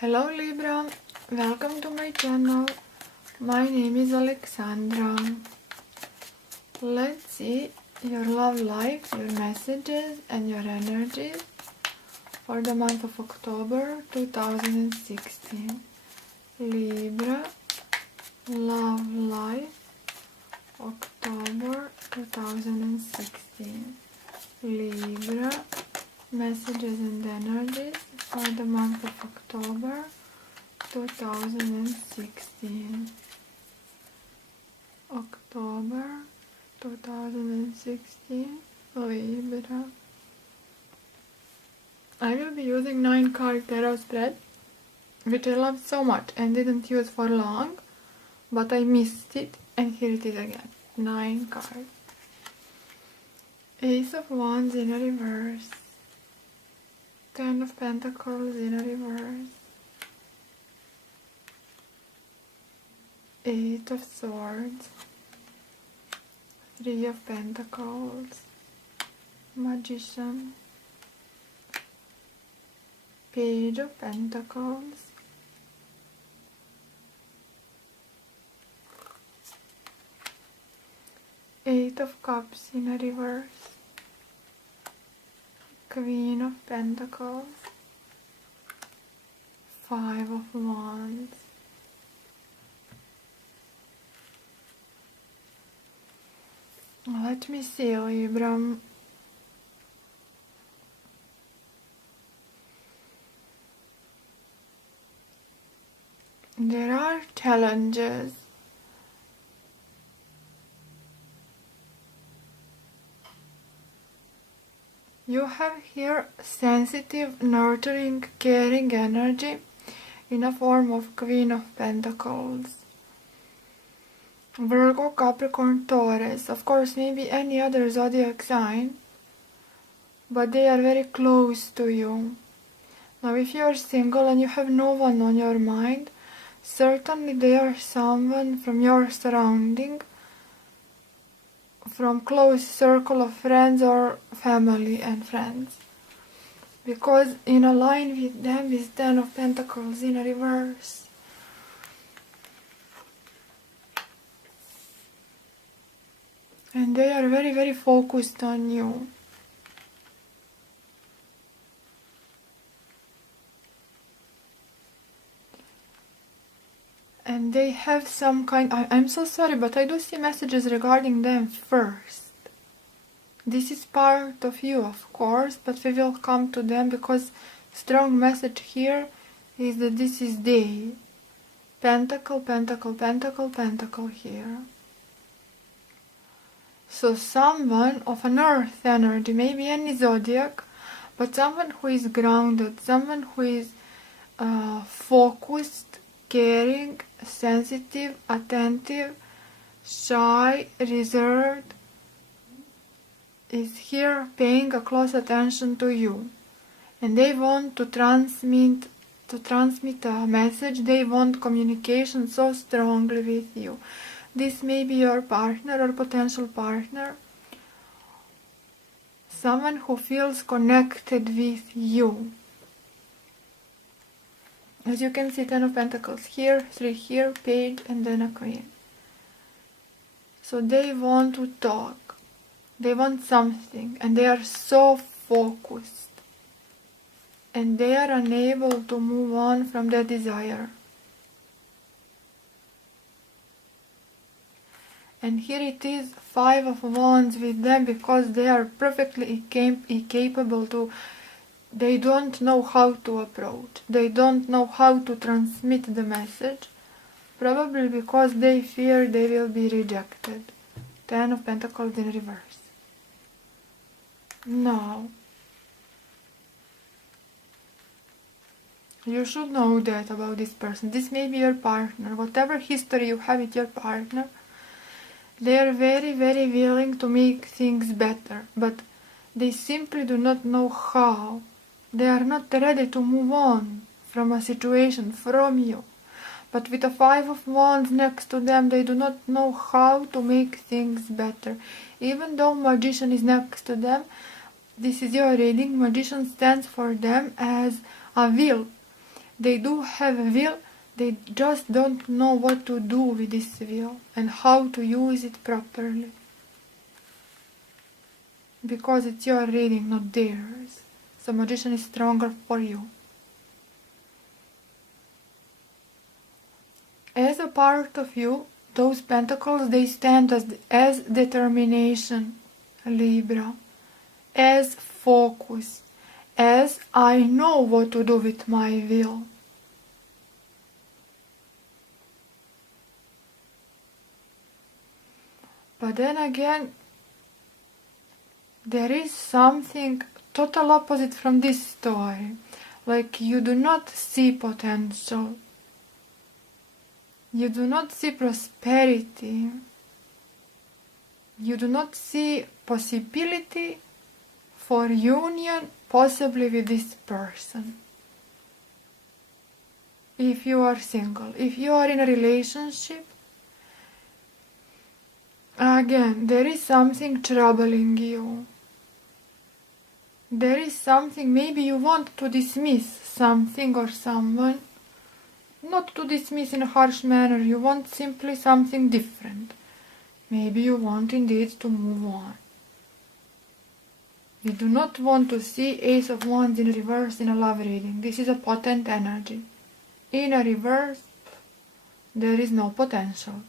Hello Libra, welcome to my channel. My name is Alexandra. Let's see your love life, your messages and your energies for the month of October 2016. Libra, love life, October 2016. Libra, messages and energies for the month of October 2016. October 2016, Libra. I will be using 9-card tarot spread, which I love so much and didn't use for long, but I missed it, and here it is again. 9 cards. Ace of Wands in a reverse. 10 of Pentacles in a reverse. 8 of Swords. 3 of Pentacles. Magician. Page of Pentacles. Eight of Cups in a reverse. Queen of Pentacles. 5 of Wands. Let me see, Libra. There are challenges. You have here sensitive, nurturing, caring energy in a form of Queen of Pentacles. Virgo, Capricorn, Taurus, of course maybe any other zodiac sign, but they are very close to you. Now if you are single and you have no one on your mind, certainly they are someone from your surrounding, from close circle of friends or family and friends, because in a line with them is 10 of Pentacles in a reverse. And they are very, very focused on you. And they have some kind... I'm so sorry, but I do see messages regarding them first. This is part of you, of course, but we will come to them because strong message here is that this is they. Pentacle, Pentacle, Pentacle, Pentacle here. So someone of an earth energy, maybe any zodiac, but someone who is grounded, someone who is focused, caring, sensitive, attentive, shy, reserved, is here paying a close attention to you. And they want to transmit a message, they want communication so strongly with you. This may be your partner or potential partner, someone who feels connected with you. As you can see, 10 of Pentacles here, 3 here, Page, and then a Queen. So they want to talk, they want something, and they are so focused, and they are unable to move on from their desire. And here it is, 5 of Wands with them, because they are perfectly incapable to... They don't know how to approach. They don't know how to transmit the message. Probably because they fear they will be rejected. 10 of Pentacles in reverse. Now, you should know that about this person. This may be your partner. Whatever history you have with your partner, they are very, very willing to make things better, but they simply do not know how. They are not ready to move on from a situation, from you. But with a 5 of Wands next to them, they do not know how to make things better. Even though Magician is next to them, this is your reading. Magician stands for them as a will. They do have a will, they just don't know what to do with this will and how to use it properly. Because it's your reading, not theirs. So Magician is stronger for you. As a part of you, those pentacles, they stand as determination, Libra, as focus, as I know what to do with my will. But then again, there is something total opposite from this story. Like you do not see potential. You do not see prosperity. You do not see possibility for union possibly with this person. If you are single, if you are in a relationship, again, there is something troubling you. There is something, maybe you want to dismiss something or someone. Not to dismiss in a harsh manner, you want simply something different. Maybe you want indeed to move on. You do not want to see Ace of Wands in reverse in a love reading. This is a potent energy. In a reverse, there is no potential.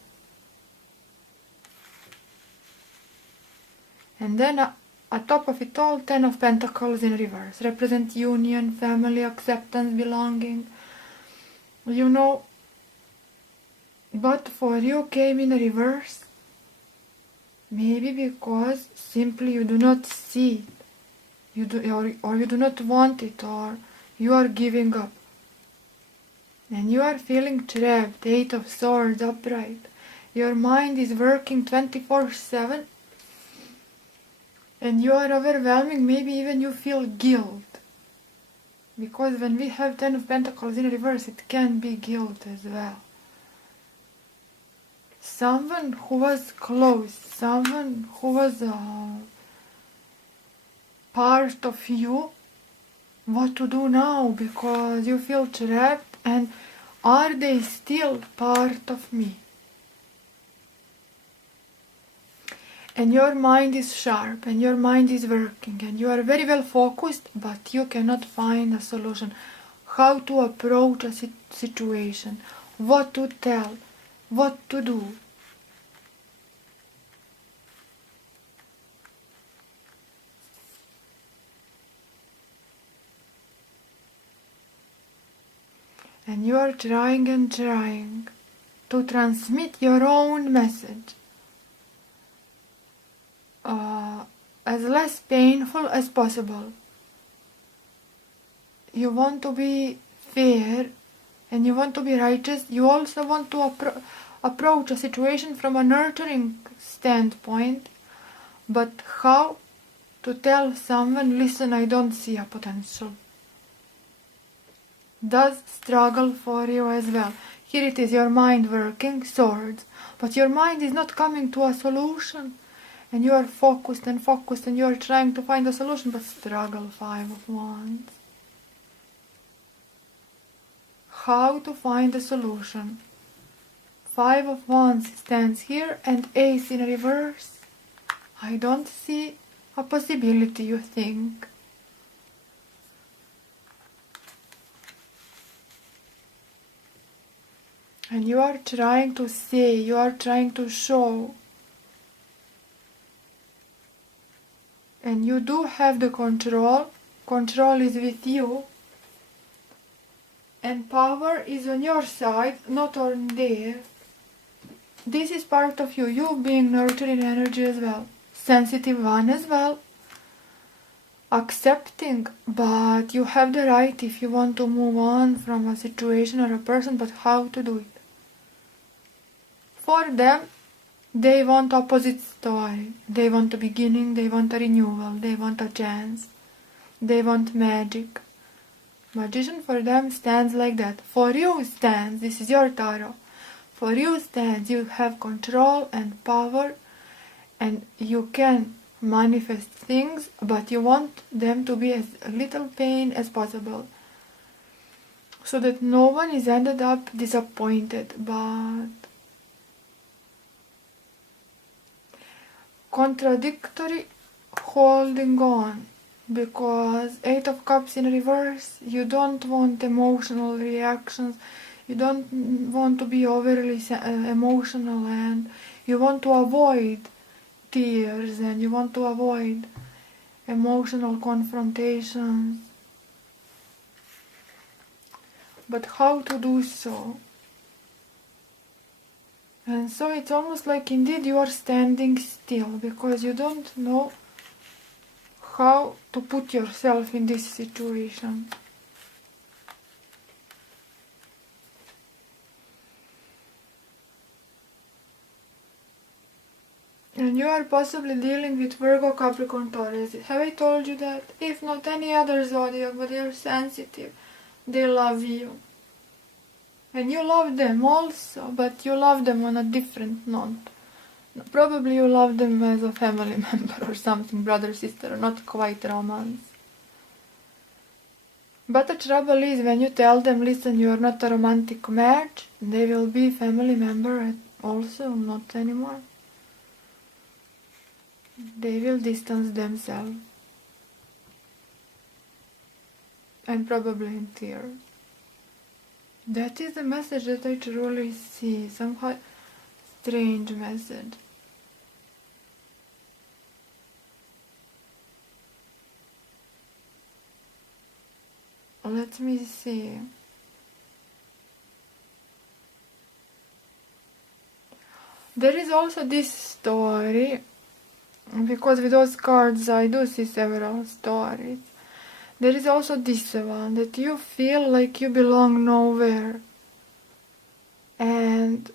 And then at top of it all, 10 of Pentacles in reverse. Represent union, family, acceptance, belonging. You know, but for you came in reverse. Maybe because simply you do not see it. Or you do not want it, or you are giving up. And you are feeling trapped, 8 of Swords upright. Your mind is working 24/7. And you are overwhelming, maybe even you feel guilt. Because when we have 10 of Pentacles in reverse, it can be guilt as well. Someone who was close, someone who was part of you, what to do now, because you feel trapped, and are they still part of me? And your mind is sharp, and your mind is working, and you are very well focused, but you cannot find a solution. How to approach a situation, what to tell, what to do. And you are trying and trying to transmit your own message as less painful as possible. You want to be fair and you want to be righteous. You also want to approach a situation from a nurturing standpoint. But how to tell someone, listen, I don't see a potential? Does struggle for you as well. Here it is, your mind working, Swords, but your mind is not coming to a solution, and you are focused and you are trying to find a solution, but struggle, 5 of Wands. How to find a solution? 5 of Wands stands here, and Ace in reverse. I don't see a possibility, you think. And you are trying to say, you are trying to show. And you do have the control. Control is with you. And power is on your side, not on there. This is part of you. You being nurturing energy as well. Sensitive one as well. Accepting, but you have the right if you want to move on from a situation or a person, but how to do it? For them, they want opposite story. They want a beginning, they want a renewal, they want a chance, they want magic. Magician for them stands like that. For you stands, this is your tarot. For you stands, you have control and power, and you can manifest things, but you want them to be as little pain as possible. so that no one is ended up disappointed, but contradictory holding on, because Eight of Cups in reverse, you don't want emotional reactions, you don't want to be overly emotional, and you want to avoid tears, and you want to avoid emotional confrontations. But how to do so? And so it's almost like indeed you are standing still, because you don't know how to put yourself in this situation. And you are possibly dealing with Virgo, Capricorn, Taurus. Have I told you that? If not any other zodiac, but they are sensitive, they love you. And you love them also, but you love them on a different note. Probably you love them as a family member or something, brother, sister, not quite romance. But the trouble is, when you tell them, listen, you are not a romantic match, they will be family member also, not anymore. They will distance themselves. And probably in tears. That is the message that I truly see, somehow strange message. Let me see. There is also this story, because with those cards I do see several stories. There is also this one, that you feel like you belong nowhere. And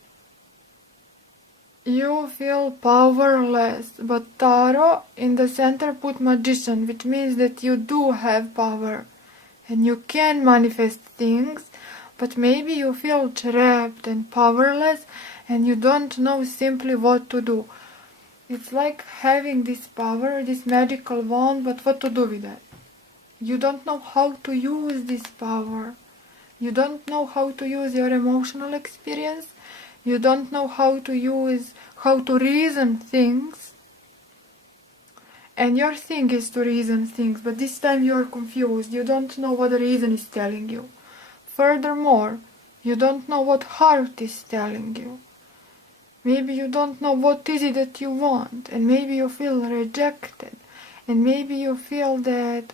you feel powerless. But Tarot in the center put Magician, which means that you do have power. And you can manifest things, but maybe you feel trapped and powerless, and you don't know simply what to do. It's like having this power, this magical wand, but what to do with it? You don't know how to use this power. You don't know how to use your emotional experience. You don't know how to reason things. And your thing is to reason things, but this time you are confused. You don't know what the reason is telling you. Furthermore, you don't know what heart is telling you. Maybe you don't know what is it that you want, and maybe you feel rejected, and maybe you feel that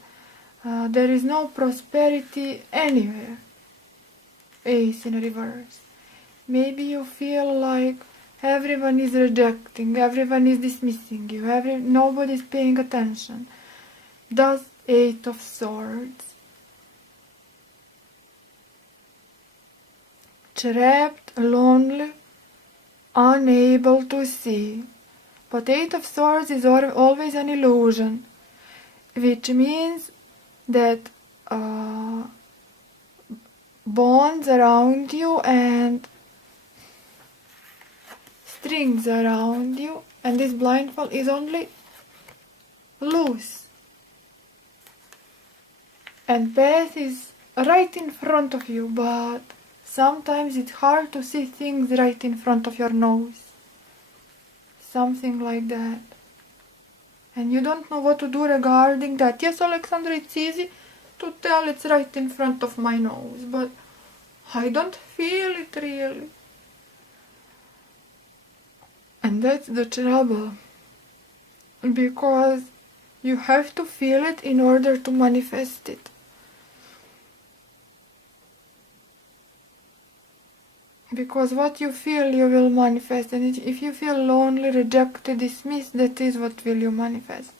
there is no prosperity anywhere. Ace in reverse. Maybe you feel like everyone is rejecting, everyone is dismissing you, nobody is paying attention. Thus, Eight of Swords. Trapped, lonely, unable to see. But Eight of Swords is always an illusion, which means that bonds around you and strings around you, and this blindfold is only loose. And path is right in front of you, but sometimes it's hard to see things right in front of your nose. Something like that. And you don't know what to do regarding that. Yes, Alexandra, it's easy to tell it's right in front of my nose, but I don't feel it really. And that's the trouble. Because you have to feel it in order to manifest it. Because what you feel, you will manifest. And if you feel lonely, rejected, dismissed, that is what will you manifest.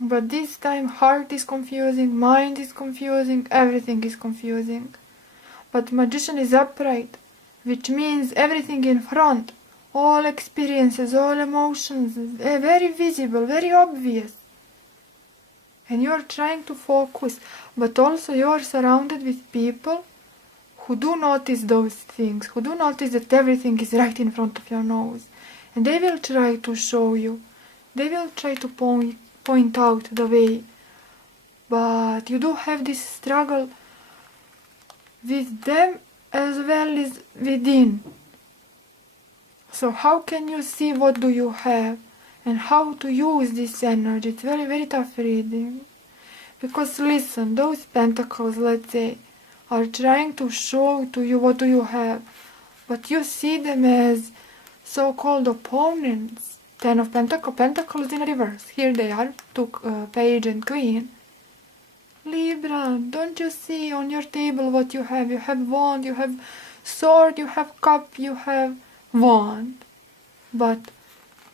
But this time, heart is confusing, mind is confusing, everything is confusing. But Magician is upright, which means everything in front. All experiences, all emotions, very visible, very obvious. And you are trying to focus, but also you are surrounded with people who do notice those things, who do notice that everything is right in front of your nose. And they will try to show you, they will try to point out the way. But you do have this struggle with them as well as within. So how can you see what do you have and how to use this energy? It's very, very tough reading. Because listen, those pentacles, let's say, are trying to show to you what do you have. But you see them as so-called opponents. Ten of Pentacles in reverse. Here they are, Page and Queen. Libra, don't you see on your table what you have? You have wand, you have sword, you have cup, you have wand. But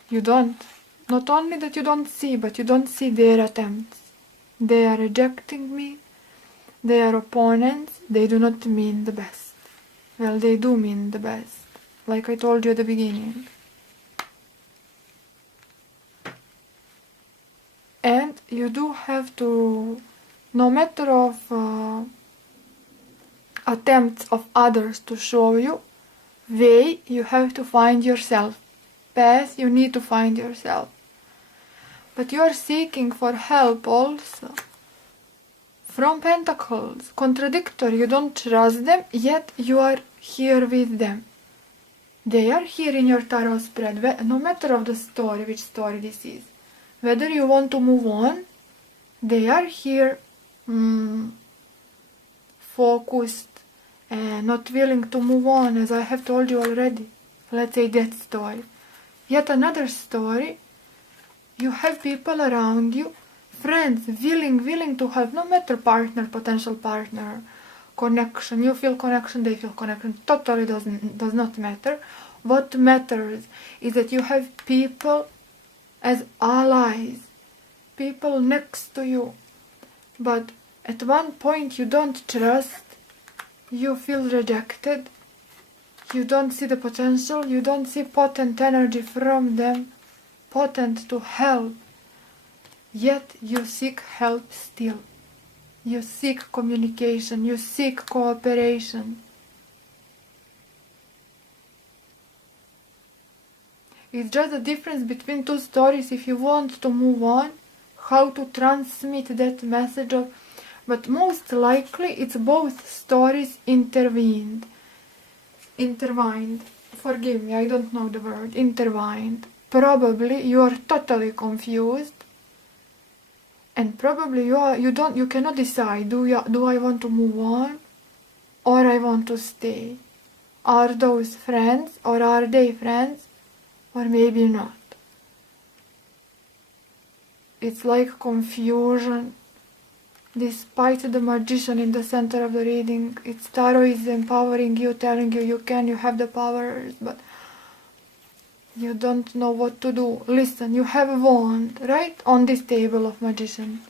you don't. Not only that you don't see, but you don't see their attempts. They are rejecting me. They are opponents. They do not mean the best. Well, they do mean the best. Like I told you at the beginning. And you do have to, no matter of attempts of others to show you, way, you have to find yourself. Path, you need to find yourself. But you are seeking for help also. From Pentacles, contradictory, you don't trust them, yet you are here with them. They are here in your tarot spread, no matter of the story, which story this is. Whether you want to move on, they are here focused and not willing to move on, as I have told you already. Let's say that story. Yet another story, you have people around you, friends, willing to have, no matter partner, potential partner, connection. You feel connection, they feel connection. Totally does not matter. What matters is that you have people as allies, people next to you. But at one point you don't trust, you feel rejected, you don't see the potential, you don't see potent energy from them, potent to help. Yet you seek help still. You seek communication, you seek cooperation. It's just the difference between two stories. If you want to move on, how to transmit that message of, but most likely it's both stories intertwined. Forgive me, I don't know the word. Intertwined. Probably you are totally confused. And probably you cannot decide, do I want to move on or I want to stay? Are those friends or are they friends or maybe not? It's like confusion. Despite the magician in the center of the reading, its tarot is empowering you, telling you you can, you have the powers, but you don't know what to do. Listen, you have a wand, right? On this table of magician.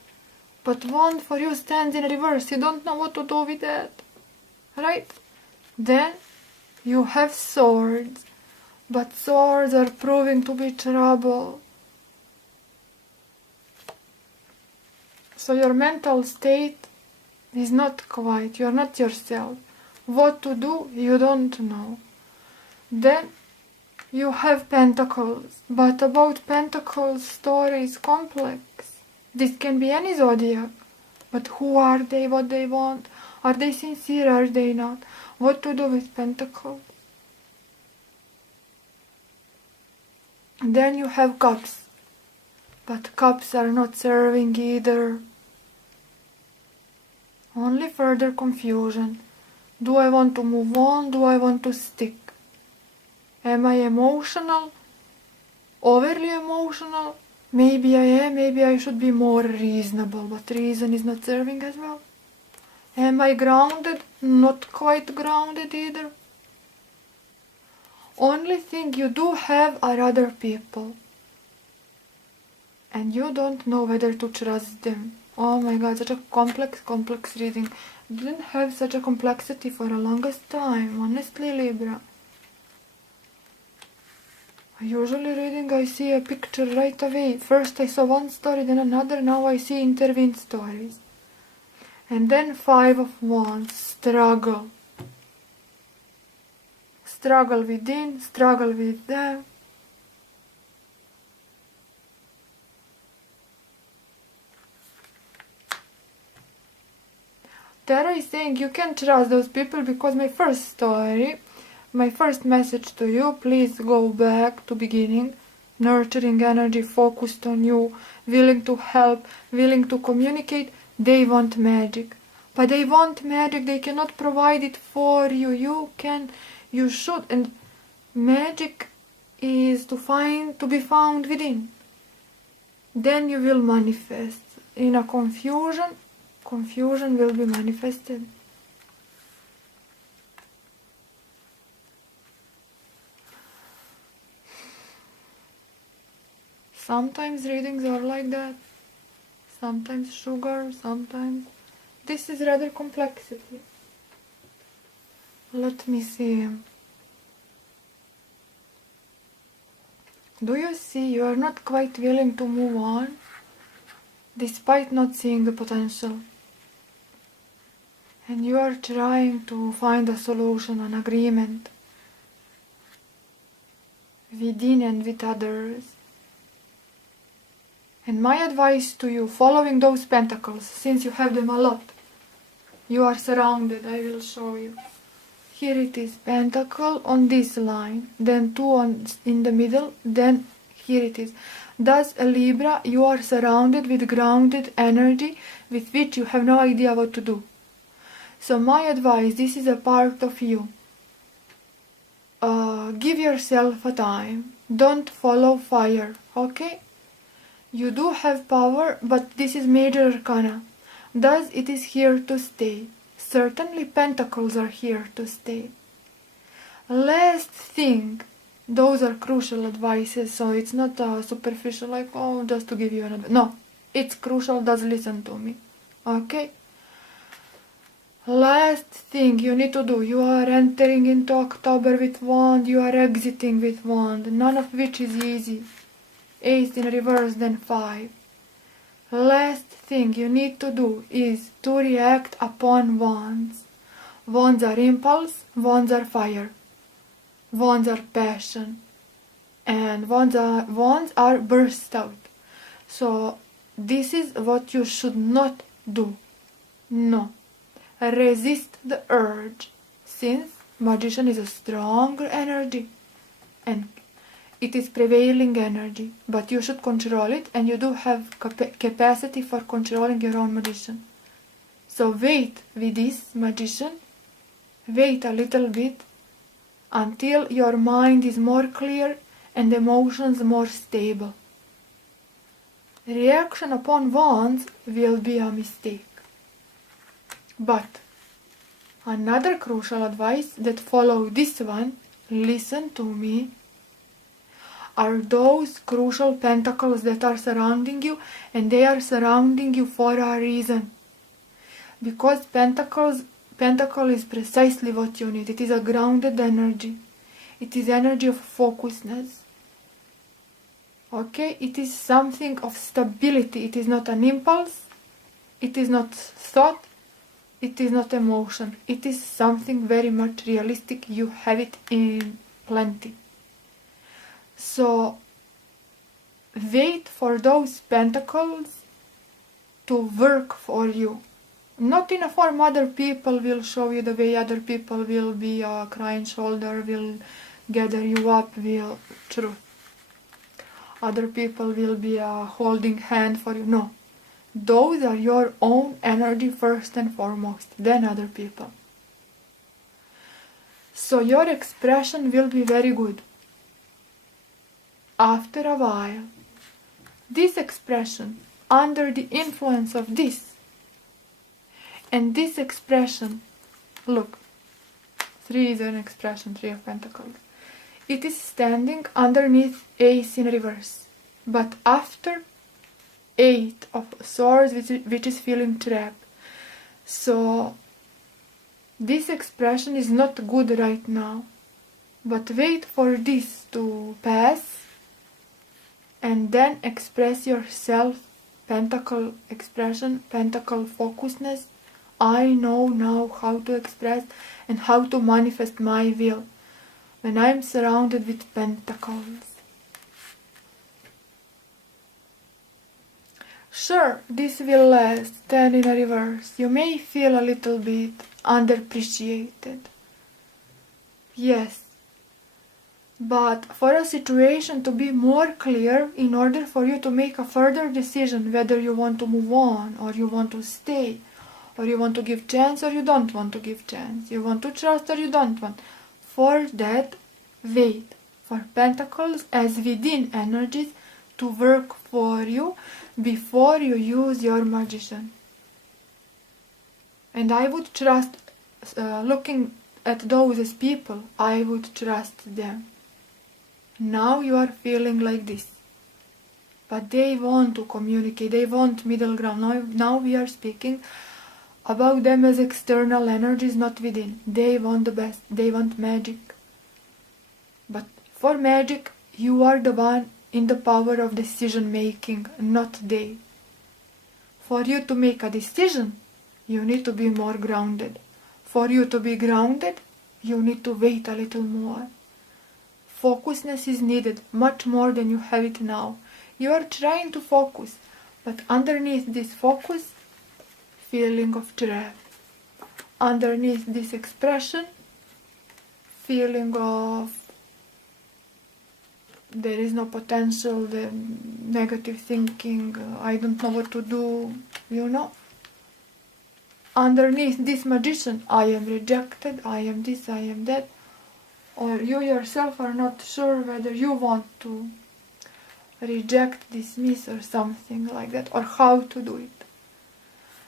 But wand for you stands in reverse. You don't know what to do with that. Right? Then you have swords. But swords are proving to be trouble. So your mental state is not quiet. You are not yourself. What to do, you don't know. Then you have pentacles, but about pentacles story is complex. This can be any zodiac, but who are they, what they want? Are they sincere, are they not? What to do with pentacles? Then you have cups, but cups are not serving either. Only further confusion. Do I want to move on? Do I want to stick? Am I emotional? Overly emotional? Maybe I am, maybe I should be more reasonable, but reason is not serving as well. Am I grounded? Not quite grounded either. Only thing you do have are other people. And you don't know whether to trust them. Oh my god, such a complex reading. Didn't have such a complexity for the longest time, honestly, Libra. Usually reading I see a picture right away. First I saw one story, then another, now I see intervened stories. And then 5 of Wands, struggle. Struggle within, struggle with them. Tarot is saying you can trust those people because my first message to you, please go back to beginning. Nurturing energy, focused on you, willing to help, willing to communicate. They want magic. But they want magic, they cannot provide it for you. You should. And magic is to be found within. Then you will manifest. In a confusion will be manifested. Sometimes readings are like that. Sometimes sugar, sometimes... This is rather complexity. Let me see. Do you see you are not quite willing to move on, despite not seeing the potential? And you are trying to find a solution, an agreement, within and with others. And my advice to you, following those pentacles, since you have them a lot, you are surrounded, I will show you. Here it is, pentacle on this line, then two in the middle, then here it is. Thus, a Libra, you are surrounded with grounded energy with which you have no idea what to do. So my advice, this is a part of you. Give yourself a time. Don't follow fire, okay? You do have power, but this is major arcana. Thus, it is here to stay. Certainly, pentacles are here to stay. Last thing, those are crucial advices, so it's not superficial, like, oh, just to give you an advice. No, it's crucial, just listen to me, okay? Last thing you need to do, you are entering into October with wand, you are exiting with wand, none of which is easy. Ace in reverse, then 5. Last thing you need to do is to react upon wands. Wands are impulse, wands are fire, wands are passion, and wands are burst out. So this is what you should not do. No. Resist the urge, since magician is a stronger energy and it is prevailing energy, but you should control it, and you do have capacity for controlling your own magician. So wait with this magician, wait a little bit until your mind is more clear and emotions more stable. Reaction upon wands will be a mistake. But another crucial advice that follow this one, listen to me, are those crucial pentacles that are surrounding you, and they are surrounding you for a reason. Because pentacle is precisely what you need. It is a grounded energy. It is energy of focusedness. Okay? It is something of stability. It is not an impulse. It is not thought. It is not emotion. It is something very much realistic. You have it in plenty. So wait for those pentacles to work for you. Not in a form other people will show you, the way other people will be a crying shoulder, will gather you up, will truth. Other people will be a holding hand for you. No. Those are your own energy first and foremost, then other people. So your expression will be very good. After a while, this expression, under the influence of this, and this expression, look, 3 is an expression, 3 of Pentacles. It is standing underneath Ace in reverse, but after 8 of Swords, which is feeling trapped. So this expression is not good right now, but wait for this to pass and then express yourself. Pentacle expression, pentacle focusedness. I know now how to express and how to manifest my will when I'm surrounded with pentacles. Sure, this will last, then in a reverse. You may feel a little bit underappreciated. Yes. But for a situation to be more clear, in order for you to make a further decision whether you want to move on or you want to stay, or you want to give chance or you don't want to give chance, you want to trust or you don't want, for that, wait for Pentacles as within energies to work for you before you use your Magician. And I would trust, looking at those as people, I would trust them. Now you are feeling like this. But they want to communicate, they want middle ground. Now we are speaking about them as external energies, not within. They want the best, they want magic. But for magic, you are the one in the power of decision making, not they. For you to make a decision, you need to be more grounded. For you to be grounded, you need to wait a little more. Focusness is needed, much more than you have it now. You are trying to focus, but underneath this focus, feeling of trap. Underneath this expression, feeling of there is no potential, the negative thinking, I don't know what to do, you know. Underneath this Magician, I am rejected, I am this, I am that, or you yourself are not sure whether you want to reject, dismiss or something like that, or how to do it.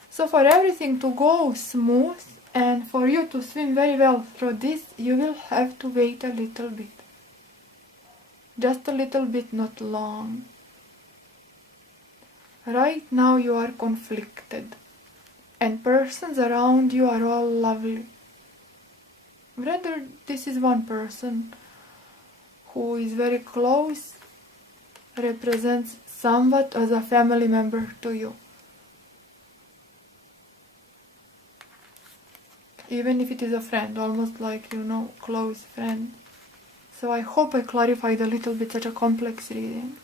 So for everything to go smooth and for you to swim very well through this, you will have to wait a little bit. Just a little bit, not long. Right now you are conflicted, and persons around you are all lovely. Rather, this is one person who is very close, represents somewhat as a family member to you. Even if it is a friend, almost like, you know, close friend. So I hope I clarified a little bit such a complex reading.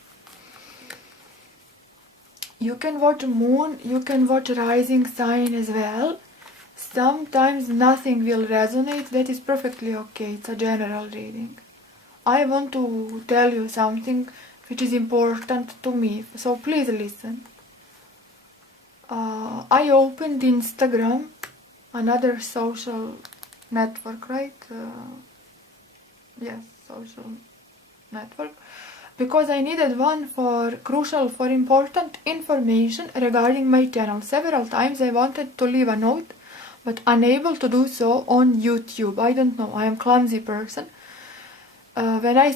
You can watch moon, you can watch rising sign as well. Sometimes nothing will resonate, that is perfectly okay, it's a general reading. I want to tell you something which is important to me, so please listen. I opened Instagram, another social network, right? Yes, social network, because I needed one for crucial, for important information regarding my channel. Several times I wanted to leave a note, but unable to do so on YouTube. I don't know, I am a clumsy person. When I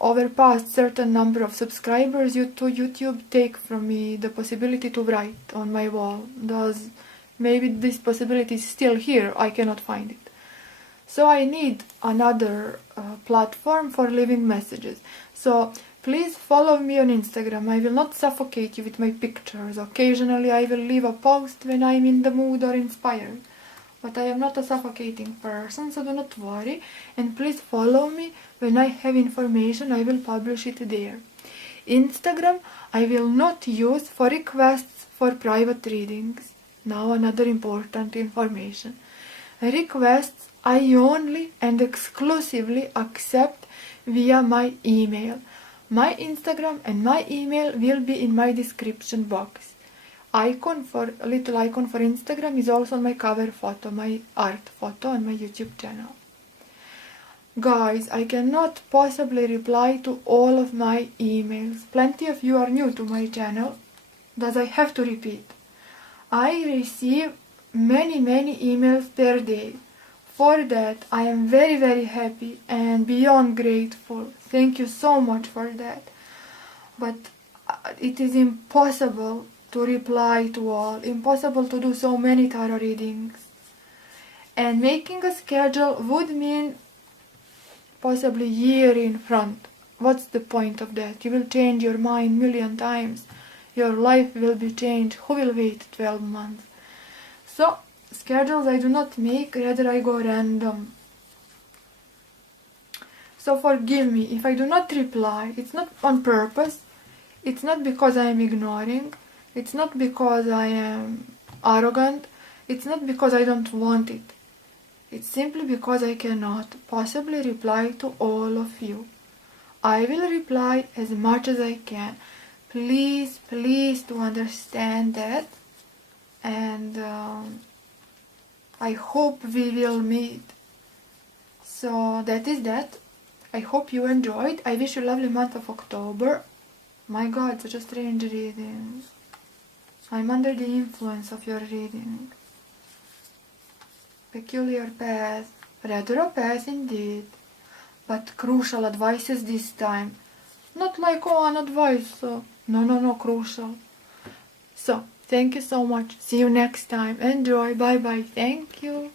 overpassed certain number of subscribers, YouTube take from me the possibility to write on my wall. Thus, maybe this possibility is still here, I cannot find it. So I need another platform for leaving messages. So please follow me on Instagram. I will not suffocate you with my pictures. Occasionally I will leave a post when I'm in the mood or inspired. But I am not a suffocating person, so do not worry. And please follow me. When I have information, I will publish it there. Instagram I will not use for requests for private readings. Now another important information. Requests I only and exclusively accept via my email. My Instagram and my email will be in my description box. Little icon for Instagram is also my cover photo, my art photo on my YouTube channel. Guys, I cannot possibly reply to all of my emails. Plenty of you are new to my channel, thus I have to repeat. I receive many emails per day. For that, I am very happy and beyond grateful. Thank you so much for that. But it is impossible to reply to all, impossible to do so many tarot readings. And making a schedule would mean possibly a year in front. What's the point of that? You will change your mind a million times. Your life will be changed. Who will wait 12 months? So, schedules I do not make, rather I go random. So forgive me if I do not reply. It's not on purpose. It's not because I am ignoring. It's not because I am arrogant. It's not because I don't want it. It's simply because I cannot possibly reply to all of you. I will reply as much as I can. Please, please do understand that. And I hope we will meet. So that is that. I hope you enjoyed. I wish you a lovely month of October. My God, such a strange reading. I'm under the influence of your reading. Peculiar path, rather a path indeed, but crucial advices this time. Not like one advice, no, crucial. So, thank you so much. See you next time. Enjoy. Bye bye. Thank you.